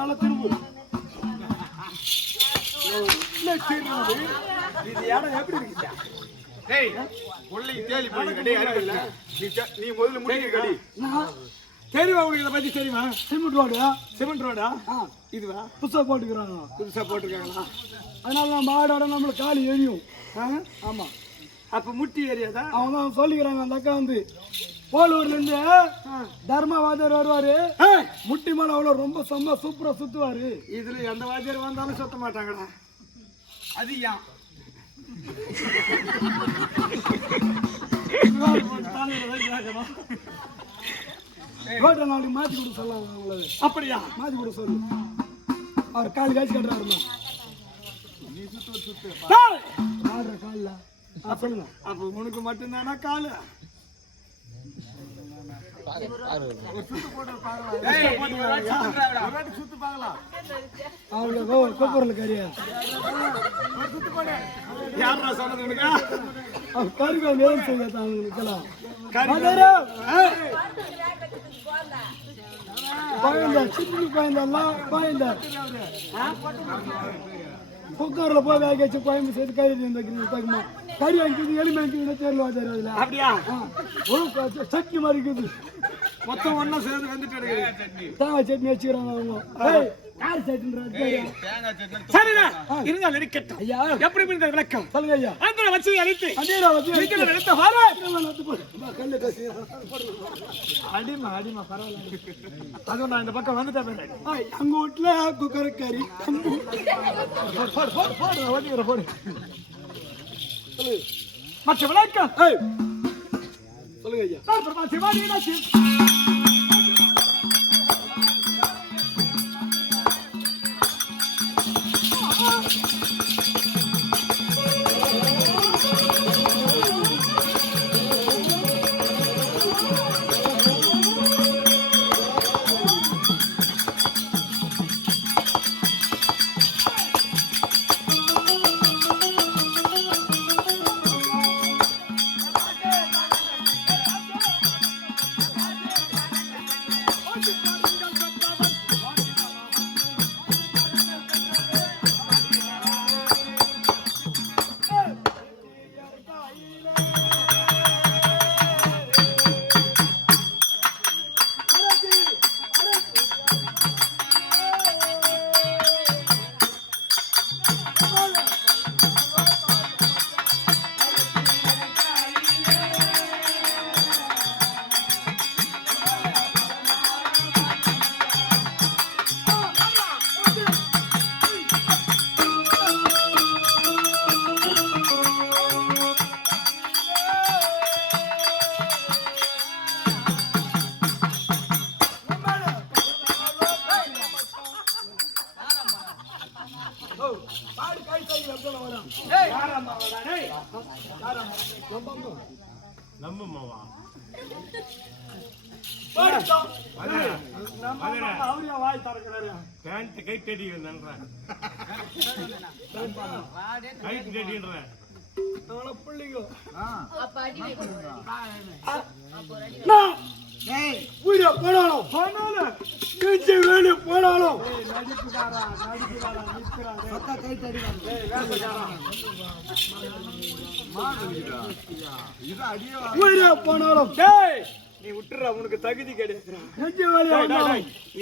நல்லா திரும்பு. இது இடம் எப்படி இருக்குச்சா? டேய் உள்ளே தேலி போய் கடை அறிவில்ல. நீ முதல்ல முடிக்க கடி. தெரியுமா உங்களுக்கு இதை பத்தி தெரியுமா? சிமெண்ட் ரோடா இதுவா புதுசா போட்டுக்கிறாங்களா? அதனால நம்ம ஆடோட நம்மளுக்கு காலி எரியும். ஆமா அப்ப முட்டி ஏரியாதா அவங்க தான் சொல்லிக்கிறாங்க. அந்த அக்கா வந்து போலூர்ல இருந்து தர்மா வாத்தியார் வருவாரு. முட்டி மேல அவ்வளவு ரொம்ப செம்ம சூப்பரா சுத்துவாரு. இதுல எந்த வாத்தியார் வந்தாலும் சுத்த மாட்டாங்கடா. அது ஏன் நாளைக்கு மாத்தி கொடுக்க சொல்லலாம். அப்படியா? மாத்தி கொடுக்க சொல்லு. அவர் கால் காய்ச்சி கட்டுறாருமா. காலில் சொல்லுங்க. அப்ப உனக்கு மட்டும்தானா காலு? கூப்பிடல கரியா யாரா சொன்னது? கருகா நேரம் செய்யலாம். குக்கர்ல போய் வேக வச்சு குழம்பு சேர்த்து கறி கறி வாங்கிக்குது எலி வாங்கிக்குது தேர்ல வாஜாரு. அப்படியா? சட்னி மாதிரி இருக்குது. மொத்தம் ஒன்னா சேர்ந்து வந்துட்டு தேங்காய் சட்னி வச்சுக்கிறாங்க அவங்க. யார் சட்னி? சரிடா இருந்தாலும் இருக்கட்டும். ஐயா எப்படி இருந்த விளக்கம் சொல்லுங்க ஐயா. அந்த வச்சு அழைத்து அடிமா அடிமா பரவாயில்ல. அதுவும் நான் இந்த பக்கம் வந்துட்டேன். அங்க வீட்டுல குக்கர் கறி போடு. மற்ற விளக்கம் சொல்லுங்க ஐயா. போனாலும் நீ விட்டுற உனக்கு தகுதி கிடையாது.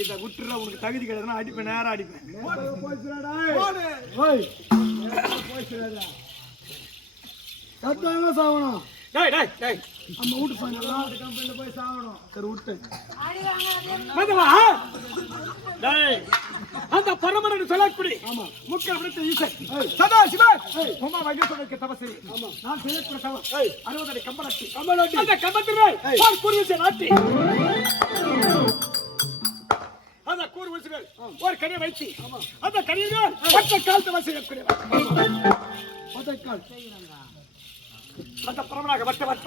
இத விட்டுற உனக்கு தகுதி கிடையாதுன்னா அடிப்பேன், நேரம் அடிப்பேன். சத்தாங்க சாவணும். நம்ம வீட்டு கம்பெனில போய் சாவணும். சரி விட்டு அந்த பரமரன் சொல்லக்கூடிய முக்கிய விடத்தை ஈசன் சதா சிவன் உமா மகேஸ்வரனுக்கு தபசி. நான் செய்யக்கூடிய தவம் 60 அடி கம்பநாட்டி அந்த கம்பத்தினால் கூறுவிசை நாட்டி அந்த கூறுவிசைகள் ஒரு கனியை வைத்து அந்த கனியில் பட்ட காலத்தை வசையக்கூடியவர் அந்த பரமனாக வட்டவர்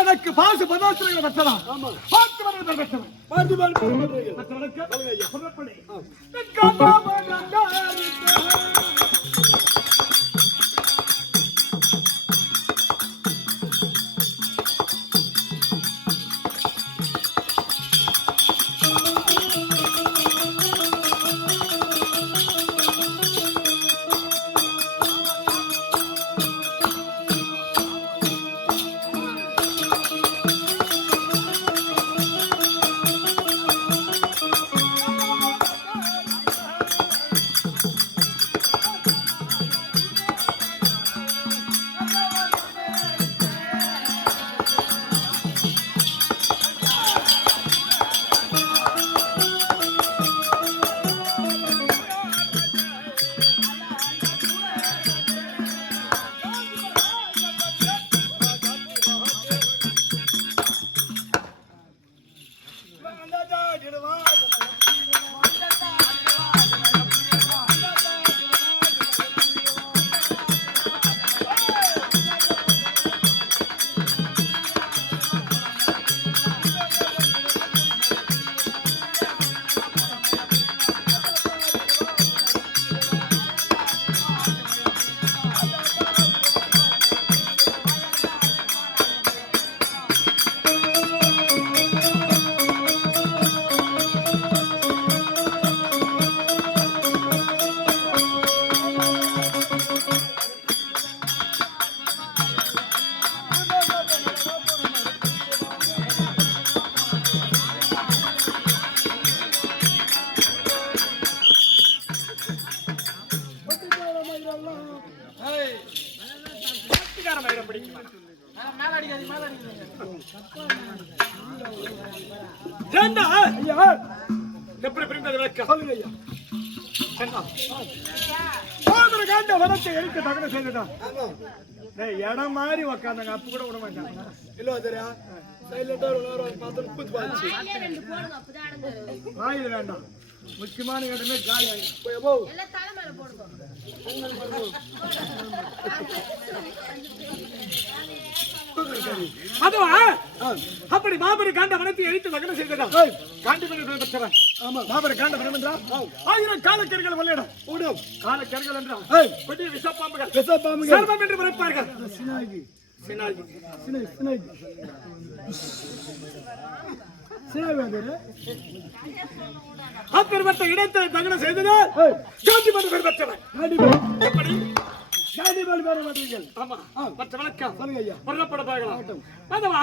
எனக்கு பாசு பதார்த்தங்களை வெட்டலாம். பார்த்து வரங்கள் வெட்டவன் ஏண்டா ஐயா எப்படி பிரிந்தது விளக்கம் சொல்லுங்க ஐயா. காண்ட வனத்தை எரிக்க தகன செய்துட்டான். இடம் மாதிரி உக்காந்தாங்க அப்ப கூட விட மாட்டாங்க. இல்ல தெரியா சைலண்டா பார்த்து பூத்து பாச்சு வாயில் வேண்டாம். முக்கியமான இடமே காலி ஆகிடும். அதுவா அப்படி மாபெரும் காண்ட வனத்தை எரித்து தகன செய்ததான் காண்டிமன்ற பெற்றவன். ஆமா மாபெரும் காண்ட வனம் என்றால் 1000 காலக்கெர்கள் வல்லிடம் ஓடும். காலக்கெர்கள் என்றால் கொடிய விஷப்பாம்புகள் சர்வம் என்று மறைப்பார்கள். சினாகி சினாகி சினாகி அப்பேற்பட்ட இடத்தை தகனம் செய்ததால் காண்டிமன்ற பெற்றவன். எப்படி காண்டிமன்ற பெறுவீர்கள்? ஆமா மற்ற வழக்கம் சொல்லுங்க ஐயா. வரப்பட பார்க்கலாம். அதுவா